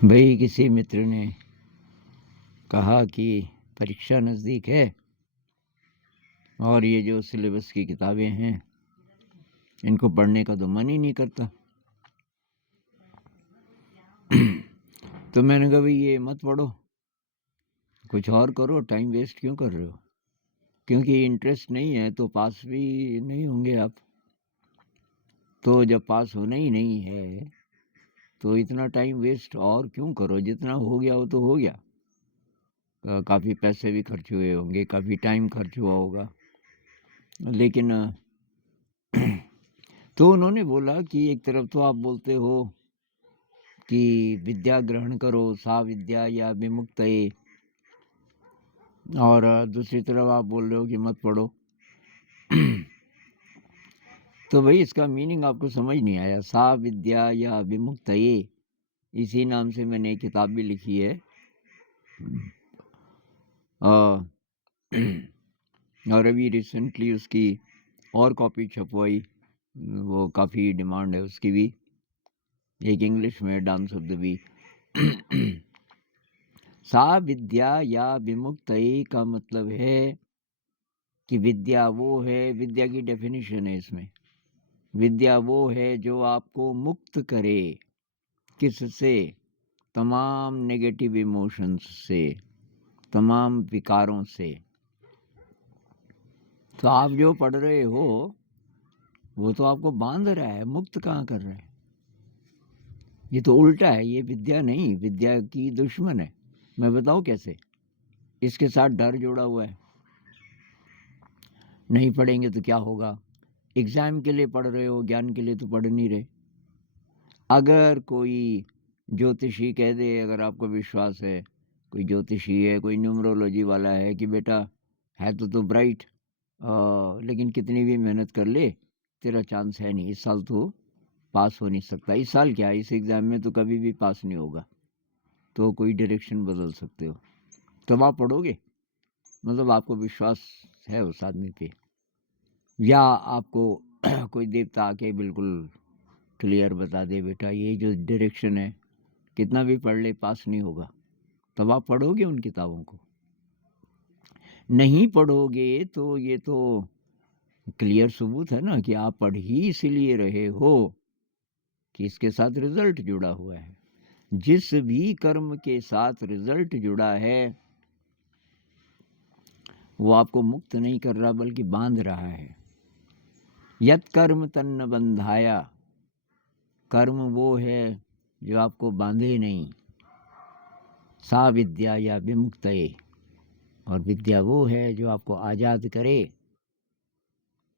भाई किसी मित्र ने कहा कि परीक्षा नज़दीक है और ये जो सिलेबस की किताबें हैं इनको पढ़ने का तो मन ही नहीं करता। तो मैंने कहा भाई ये मत पढ़ो, कुछ और करो, टाइम वेस्ट क्यों कर रहे हो? क्योंकि इंटरेस्ट नहीं है तो पास भी नहीं होंगे आप। तो जब पास होना ही नहीं है तो इतना टाइम वेस्ट और क्यों करो? जितना हो गया वो तो हो गया। काफ़ी पैसे भी खर्च हुए होंगे, काफ़ी टाइम खर्च हुआ होगा, लेकिन तो उन्होंने बोला कि एक तरफ तो आप बोलते हो कि विद्या ग्रहण करो, सा विद्या या विमुक्तये, और दूसरी तरफ आप बोल रहे हो कि मत पढ़ो। तो भाई इसका मीनिंग आपको समझ नहीं आया। सा विद्या या विमुक्तये, इसी नाम से मैंने एक किताब भी लिखी है और अभी रिसेंटली उसकी और कॉपी छपवाई, वो काफ़ी डिमांड है उसकी भी, एक इंग्लिश में, डांस ऑफ द वीक। सा विद्या या विमुक्तये का मतलब है कि विद्या वो है, विद्या की डेफिनेशन है इसमें, विद्या वो है जो आपको मुक्त करे। किससे? तमाम नेगेटिव इमोशंस से, तमाम विकारों से। तो आप जो पढ़ रहे हो वो तो आपको बांध रहा है, मुक्त कहाँ कर रहा है? ये तो उल्टा है, ये विद्या नहीं, विद्या की दुश्मन है। मैं बताऊं कैसे? इसके साथ डर जुड़ा हुआ है। नहीं पढ़ेंगे तो क्या होगा? एग्ज़ाम के लिए पढ़ रहे हो, ज्ञान के लिए तो पढ़ नहीं रहे। अगर कोई ज्योतिषी कह दे, अगर आपको विश्वास है, कोई ज्योतिषी है, कोई न्यूमरोलॉजी वाला है कि बेटा है तो ब्राइट, लेकिन कितनी भी मेहनत कर ले तेरा चांस है नहीं, इस साल तो पास हो नहीं सकता। इस साल क्या, इस एग्ज़ाम में तो कभी भी पास नहीं होगा। तो कोई डायरेक्शन बदल सकते हो, तब आप पढ़ोगे? मतलब आपको विश्वास है उस आदमी पे, या आपको कोई देवता आके बिल्कुल क्लियर बता दे बेटा ये जो डायरेक्शन है, कितना भी पढ़ ले पास नहीं होगा, तब आप पढ़ोगे उन किताबों को? नहीं पढ़ोगे तो ये तो क्लियर सबूत है ना कि आप पढ़ ही इसलिए रहे हो कि इसके साथ रिजल्ट जुड़ा हुआ है। जिस भी कर्म के साथ रिजल्ट जुड़ा है वो आपको मुक्त नहीं कर रहा बल्कि बांध रहा है। यत कर्म तन्न बंधाया, कर्म वो है जो आपको बांधे नहीं। सा विद्या या विमुक्तये, और विद्या वो है जो आपको आज़ाद करे।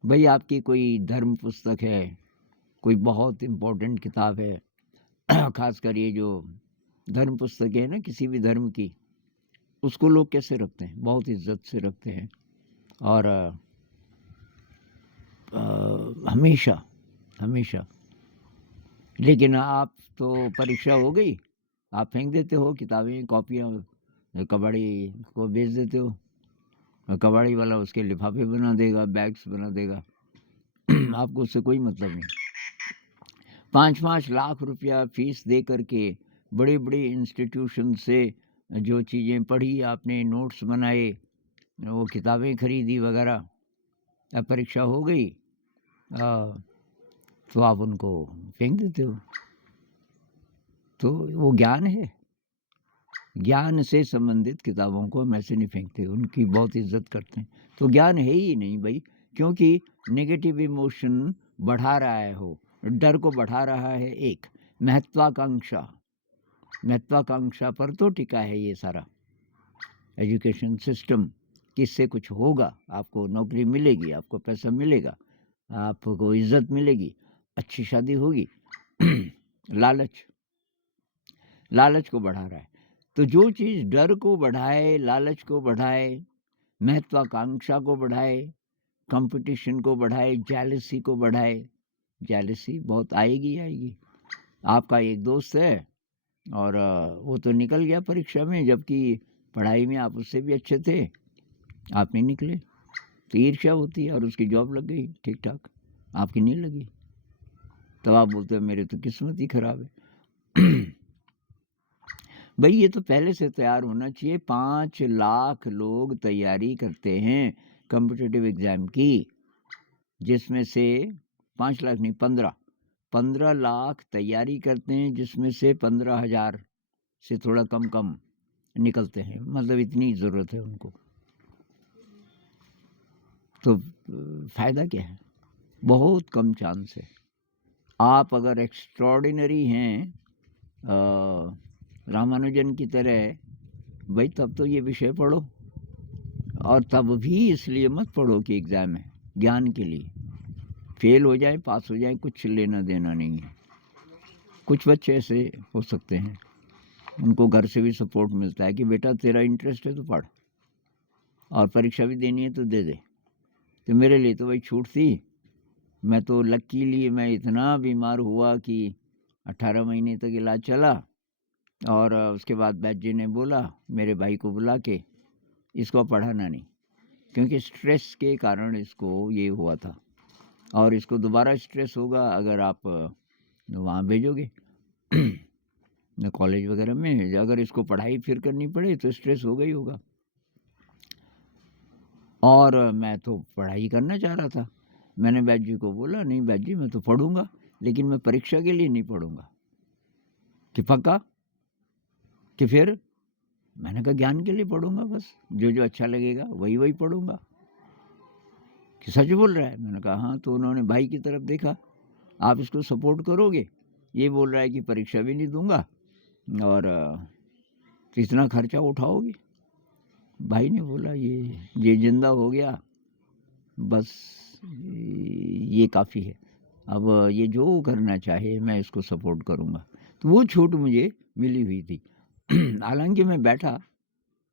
भाई आपकी कोई धर्म पुस्तक है, कोई बहुत इम्पोर्टेंट किताब है, खासकर ये जो धर्म पुस्तक है ना किसी भी धर्म की, उसको लोग कैसे रखते हैं? बहुत इज्जत से रखते हैं, और हमेशा हमेशा। लेकिन आप तो परीक्षा हो गई, आप फेंक देते हो किताबें, कॉपियाँ, कबाड़ी को बेच देते हो, और कबाड़ी वाला उसके लिफाफे बना देगा, बैग्स बना देगा। आपको उससे कोई मतलब नहीं। 5-5 लाख रुपया फीस दे करके बड़े बड़े इंस्टीट्यूशन से जो चीज़ें पढ़ी आपने, नोट्स बनाए, वो किताबें खरीदी वगैरह, अब परीक्षा हो गई तो आप उनको फेंक देते हो। तो वो ज्ञान है? ज्ञान से संबंधित किताबों को हम ऐसे नहीं फेंकते, उनकी बहुत इज्जत करते हैं। तो ज्ञान है ही नहीं भाई, क्योंकि नेगेटिव इमोशन बढ़ा रहा है, हो डर को बढ़ा रहा है। एक महत्वाकांक्षा, महत्वाकांक्षा पर तो टिका है ये सारा एजुकेशन सिस्टम। किससे कुछ होगा, आपको नौकरी मिलेगी, आपको पैसा मिलेगा, आपको इज्जत मिलेगी, अच्छी शादी होगी। लालच, लालच को बढ़ा रहा है। तो जो चीज़ डर को बढ़ाए, लालच को बढ़ाए, महत्वाकांक्षा को बढ़ाए, कंपटीशन को बढ़ाए, जेलसी को बढ़ाए, जेलसी बहुत आएगी आएगी। आपका एक दोस्त है और वो तो निकल गया परीक्षा में, जबकि पढ़ाई में आप उससे भी अच्छे थे, आप नहीं निकले, तो ईर्ष्या होती है, और उसकी जॉब लग गई ठीक ठाक, आपकी नहीं लगी। तब आप बोलते हो मेरे तो किस्मत ही खराब है। भाई ये तो पहले से तैयार होना चाहिए। 5 लाख लोग तैयारी करते हैं कॉम्पिटिटिव एग्ज़ाम की, जिसमें से 5 लाख नहीं 15 लाख तैयारी करते हैं, जिसमें से 15,000 से थोड़ा कम निकलते हैं। मतलब इतनी ज़रूरत है उनको। तो फ़ायदा क्या है? बहुत कम चांस है। आप अगर एक्स्ट्रॉर्डिनरी हैं रामानुजन की तरह, भाई तब तो ये विषय पढ़ो। और तब भी इसलिए मत पढ़ो कि एग्ज़ाम है, ज्ञान के लिए। फेल हो जाए पास हो जाए कुछ लेना देना नहीं है। कुछ बच्चे ऐसे हो सकते हैं, उनको घर से भी सपोर्ट मिलता है कि बेटा तेरा इंटरेस्ट है तो पढ़, और परीक्षा भी देनी है तो दे दे। तो मेरे लिए तो वही छूट थी। मैं तो लकीली मैं इतना बीमार हुआ कि 18 महीने तक इलाज चला। और उसके बाद बैद जी ने बोला मेरे भाई को बुला के, इसको पढ़ाना नहीं, क्योंकि स्ट्रेस के कारण इसको ये हुआ था, और इसको दोबारा स्ट्रेस होगा अगर आप वहाँ भेजोगे कॉलेज वगैरह में। अगर इसको पढ़ाई फिर करनी पड़े तो स्ट्रेस होगा ही होगा। और मैं तो पढ़ाई करना चाह रहा था। मैंने बैद जी को बोला नहीं बैद जी मैं तो पढ़ूंगा, लेकिन मैं परीक्षा के लिए नहीं पढ़ूंगा। कि पक्का? कि फिर? मैंने कहा ज्ञान के लिए पढ़ूंगा, बस जो जो अच्छा लगेगा वही वही पढ़ूंगा। कि सच बोल रहा है? मैंने कहा हाँ। तो उन्होंने भाई की तरफ देखा, आप इसको सपोर्ट करोगे? ये बोल रहा है कि परीक्षा भी नहीं दूंगा और इतना खर्चा उठाओगे? भाई ने बोला ये जिंदा हो गया, बस ये काफ़ी है। अब ये जो करना चाहे मैं इसको सपोर्ट करूँगा। तो वो छूट मुझे मिली हुई थी। हालांकि मैं बैठा,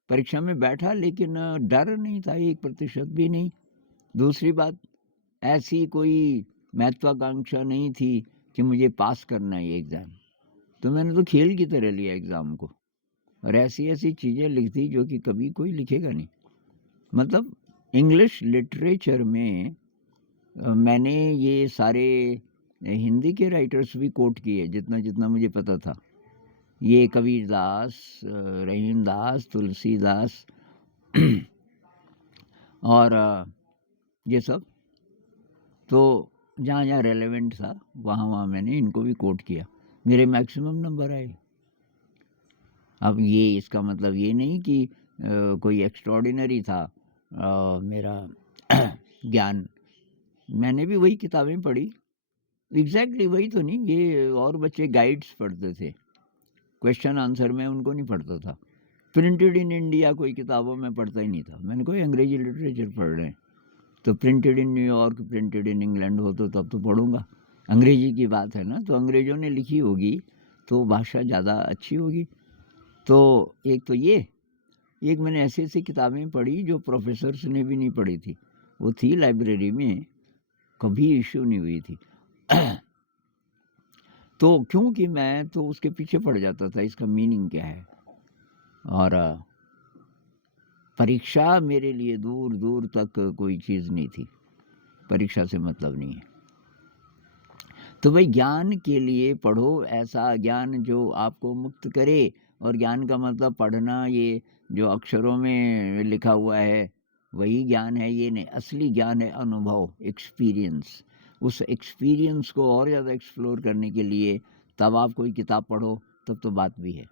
परीक्षा में बैठा, लेकिन डर नहीं था 1% भी नहीं। दूसरी बात, ऐसी कोई महत्वाकांक्षा नहीं थी कि मुझे पास करना है ये एग्ज़ाम। तो मैंने तो खेल की तरह लिया एग्ज़ाम को, और ऐसी ऐसी चीज़ें लिख दी जो कि कभी कोई लिखेगा नहीं। मतलब इंग्लिश लिटरेचर में मैंने ये सारे हिंदी के राइटर्स भी कोट किए जितना जितना मुझे पता था। ये कबीरदास, रहीमदास, तुलसीदास और ये सब। तो जहाँ जहाँ रेलेवेंट था वहाँ वहाँ मैंने इनको भी कोट किया। मेरे मैक्सिमम नंबर आए। अब ये इसका मतलब ये नहीं कि कोई एक्स्ट्रॉर्डिनरी था मेरा ज्ञान। मैंने भी वही किताबें पढ़ी, एग्जैक्टली वही तो नहीं। ये और बच्चे गाइड्स पढ़ते थे, क्वेश्चन आंसर में उनको नहीं पढ़ता था। प्रिंटेड इन इंडिया कोई किताबों में पढ़ता ही नहीं था। मैंने कोई अंग्रेजी लिटरेचर पढ़ रहे हैं तो printed in New York, printed in England हो तो तब तो पढ़ूंगा। अंग्रेजी की बात है ना, तो अंग्रेज़ों ने लिखी होगी तो भाषा ज़्यादा अच्छी होगी। तो एक तो ये, एक मैंने ऐसी ऐसी किताबें पढ़ी जो प्रोफेसर्स ने भी नहीं पढ़ी थी। वो थी लाइब्रेरी में, कभी इशू नहीं हुई थी। तो क्योंकि मैं तो उसके पीछे पड़ जाता था इसका मीनिंग क्या है। और परीक्षा मेरे लिए दूर दूर तक कोई चीज़ नहीं थी, परीक्षा से मतलब नहीं है। तो भाई ज्ञान के लिए पढ़ो, ऐसा ज्ञान जो आपको मुक्त करे। और ज्ञान का मतलब पढ़ना, ये जो अक्षरों में लिखा हुआ है वही ज्ञान है, ये नहीं। असली ज्ञान है अनुभव, एक्सपीरियंस। उस एक्सपीरियंस को और ज़्यादा एक्सप्लोर करने के लिए तब आप कोई किताब पढ़ो, तब तो बात भी है।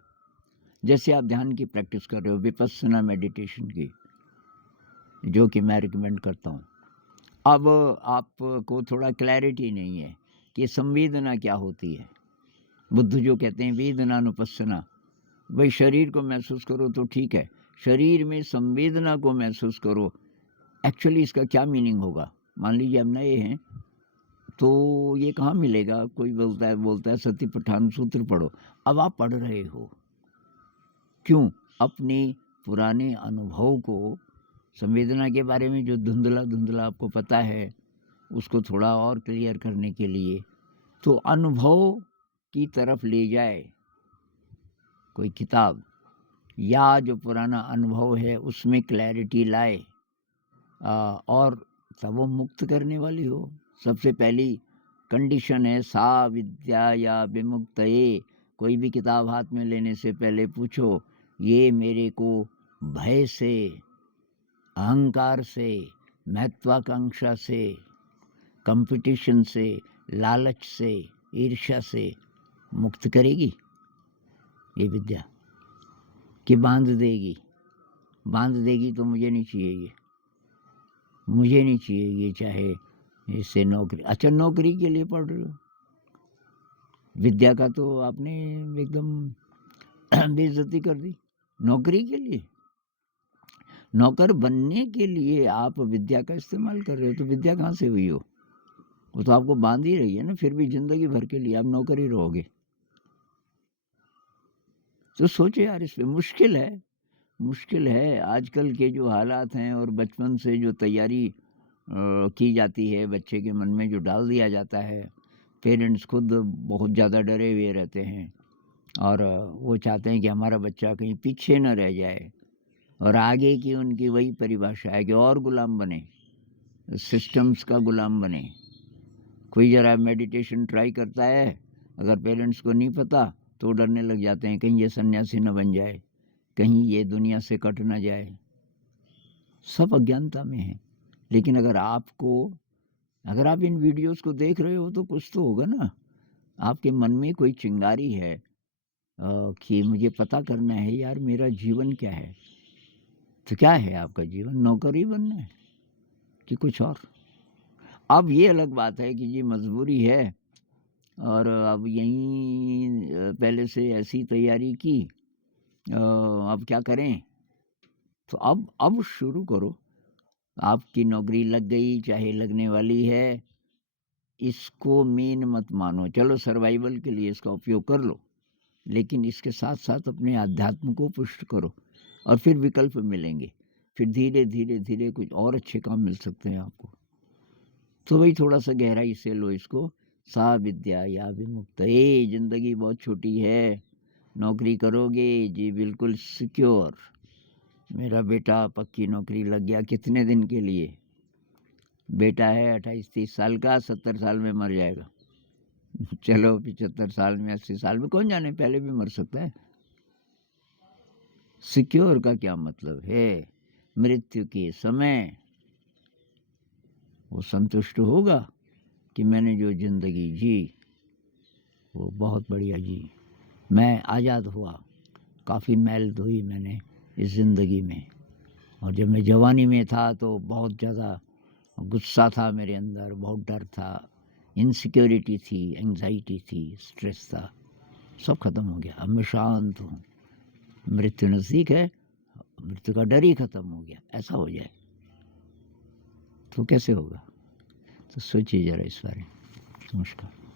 जैसे आप ध्यान की प्रैक्टिस कर रहे हो, विपस्सना मेडिटेशन की, जो कि मैं रिकमेंड करता हूँ। अब आपको थोड़ा क्लैरिटी नहीं है कि संवेदना क्या होती है। बुद्ध जो कहते हैं वेदनानुपस्सना, भाई शरीर को महसूस करो तो ठीक है, शरीर में संवेदना को महसूस करो। एक्चुअली इसका क्या मीनिंग होगा? मान लीजिए हम नए हैं तो ये कहाँ मिलेगा? कोई बोलता है सती पठान सूत्र पढ़ो। अब आप पढ़ रहे हो क्यों? अपने पुराने अनुभव को, संवेदना के बारे में जो धुंधला धुंधला आपको पता है उसको थोड़ा और क्लियर करने के लिए। तो अनुभव की तरफ ले जाए कोई किताब, या जो पुराना अनुभव है उसमें क्लैरिटी लाए, और तब वो मुक्त करने वाली हो। सबसे पहली कंडीशन है सा विद्या या विमुक्तये कोई भी किताब हाथ में लेने से पहले पूछो, ये मेरे को भय से, अहंकार से, महत्वाकांक्षा से, कंपटीशन से, लालच से, ईर्ष्या से मुक्त करेगी ये विद्या, कि बांध देगी? बांध देगी तो मुझे नहीं चाहिए ये, मुझे नहीं चाहिए ये, चाहे इससे नौकरी। अच्छा, नौकरी के लिए पढ़ रहे हो, विद्या का तो आपने एकदम बेइज्जती कर दी। नौकरी के लिए, नौकर बनने के लिए आप विद्या का इस्तेमाल कर रहे हो, तो विद्या कहाँ से हुई हो? वो तो आपको बांध ही रही है ना, फिर भी जिंदगी भर के लिए आप नौकर ही रहोगे। तो सोचो यार, इस पे मुश्किल है, मुश्किल है। आजकल के जो हालात हैं और बचपन से जो तैयारी की जाती है, बच्चे के मन में जो डाल दिया जाता है, पेरेंट्स खुद बहुत ज़्यादा डरे हुए रहते हैं और वो चाहते हैं कि हमारा बच्चा कहीं पीछे न रह जाए, और आगे की उनकी वही परिभाषा है कि और गुलाम बने, सिस्टम्स का गुलाम बने। कोई ज़रा मेडिटेशन ट्राई करता है, अगर पेरेंट्स को नहीं पता तो डरने लग जाते हैं, कहीं ये सन्यासी न बन जाए, कहीं ये दुनिया से कट ना जाए। सब अज्ञानता में है। लेकिन अगर आप इन वीडियोस को देख रहे हो तो कुछ तो होगा ना, आपके मन में कोई चिंगारी है कि मुझे पता करना है यार, मेरा जीवन क्या है। तो क्या है आपका जीवन? नौकरी बनना है कि कुछ और? अब ये अलग बात है कि जी मजबूरी है और अब यहीं पहले से ऐसी तैयारी की, अब क्या करें? तो अब शुरू करो। आपकी नौकरी लग गई, चाहे लगने वाली है, इसको मेन मत मानो। चलो सर्वाइवल के लिए इसका उपयोग कर लो, लेकिन इसके साथ साथ अपने आध्यात्म को पुष्ट करो, और फिर विकल्प मिलेंगे। फिर धीरे धीरे धीरे कुछ और अच्छे काम मिल सकते हैं आपको। तो वही थोड़ा सा गहराई से लो इसको। सा विद्या या विमुक्त, जिंदगी बहुत छोटी है, नौकरी करोगे जी बिल्कुल सिक्योर। मेरा बेटा पक्की नौकरी लग गया, कितने दिन के लिए? बेटा है 28-30 साल का, 70 साल में मर जाएगा। चलो 75 साल में, 80 साल में, कौन जाने, पहले भी मर सकता है। सिक्योर का क्या मतलब है? मृत्यु के समय वो संतुष्ट होगा कि मैंने जो जिंदगी जी वो बहुत बढ़िया जी, मैं आज़ाद हुआ, काफ़ी मैल धोई मैंने इस ज़िंदगी में। और जब मैं जवानी में था तो बहुत ज़्यादा गुस्सा था मेरे अंदर, बहुत डर था, इनसिक्योरिटी थी, एंग्जाइटी थी, स्ट्रेस था, सब खत्म हो गया। अब मैं शांत हूँ, मृत्यु नज़दीक है, मृत्यु का डर ही खत्म हो गया। ऐसा हो जाए तो कैसे होगा? तो सोचिए ज़रा इस बारे में। नमस्कार।